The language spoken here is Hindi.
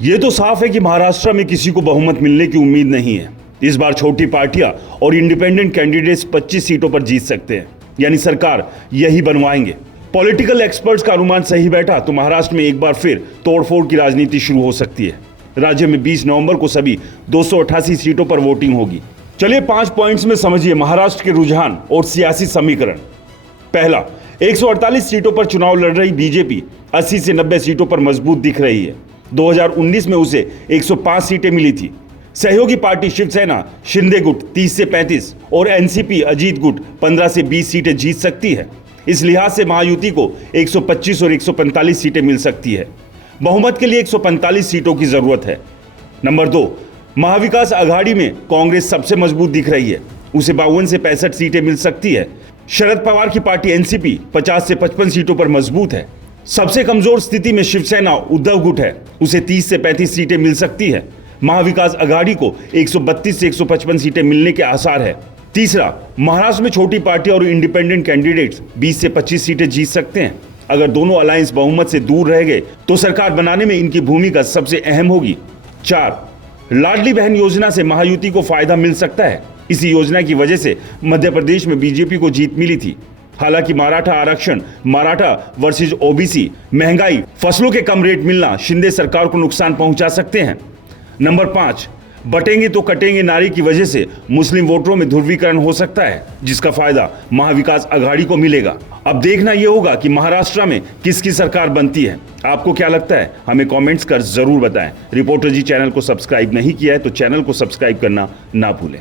ये तो साफ है कि महाराष्ट्र में किसी को बहुमत मिलने की उम्मीद नहीं है। इस बार छोटी पार्टियां और इंडिपेंडेंट कैंडिडेट्स 25 सीटों पर जीत सकते हैं, यानी सरकार यही बनवाएंगे। पॉलिटिकल एक्सपर्ट्स का अनुमान सही बैठा तो महाराष्ट्र में एक बार फिर तोड़फोड़ की राजनीति शुरू हो सकती है। राज्य में 20 नवंबर को सभी 288 सीटों पर वोटिंग होगी। चलिए 5 पॉइंट्स में समझिए महाराष्ट्र के रुझान और सियासी समीकरण। पहला, 148 सीटों पर चुनाव लड़ रही बीजेपी 80 से 90 सीटों पर मजबूत दिख रही है। 2019 में उसे 105 सीटें मिली थी। सहयोगी पार्टी शिवसेना शिंदे गुट 30 से 35 और एनसीपी अजीत गुट 15 से 20 सीटें जीत सकती है। इस लिहाज से महायुति को 125 और 145 सीटें मिल सकती है। बहुमत के लिए 145 सीटों की जरूरत है। नंबर 2, महाविकास आघाड़ी में कांग्रेस सबसे मजबूत दिख रही है। उसे 52 से 65 सीटें मिल सकती है। शरद पवार की पार्टी एनसीपी 50 से 55 सीटों पर मजबूत है। सबसे कमजोर स्थिति में शिवसेना उद्धव गुट है, उसे 30 से 35 सीटें मिल सकती है। महाविकास आघाड़ी को 132 से 155 सीटें मिलने के आसार है। तीसरा, महाराष्ट्र में छोटी पार्टी और इंडिपेंडेंट कैंडिडेट्स 20 से 25 सीटें जीत सकते हैं। अगर दोनों अलायंस बहुमत से दूर रह गए तो सरकार बनाने में इनकी भूमिका सबसे अहम होगी। 4, लाडली बहन योजना से महायुति को फायदा मिल सकता है। इसी योजना की वजह से मध्य प्रदेश में बीजेपी को जीत मिली थी। हालांकि मराठा आरक्षण, मराठा वर्सेस ओबीसी, महंगाई, फसलों के कम रेट मिलना शिंदे सरकार को नुकसान पहुंचा सकते हैं। नंबर 5, बटेंगे तो कटेंगे नारे की वजह से मुस्लिम वोटरों में ध्रुवीकरण हो सकता है, जिसका फायदा महाविकास आघाड़ी को मिलेगा। अब देखना यह होगा कि महाराष्ट्र में किसकी सरकार बनती है। आपको क्या लगता है, हमें कमेंट्स कर जरूर बताएं। रिपोर्टर जी चैनल को सब्सक्राइब नहीं किया है तो चैनल को सब्सक्राइब करना ना भूलें।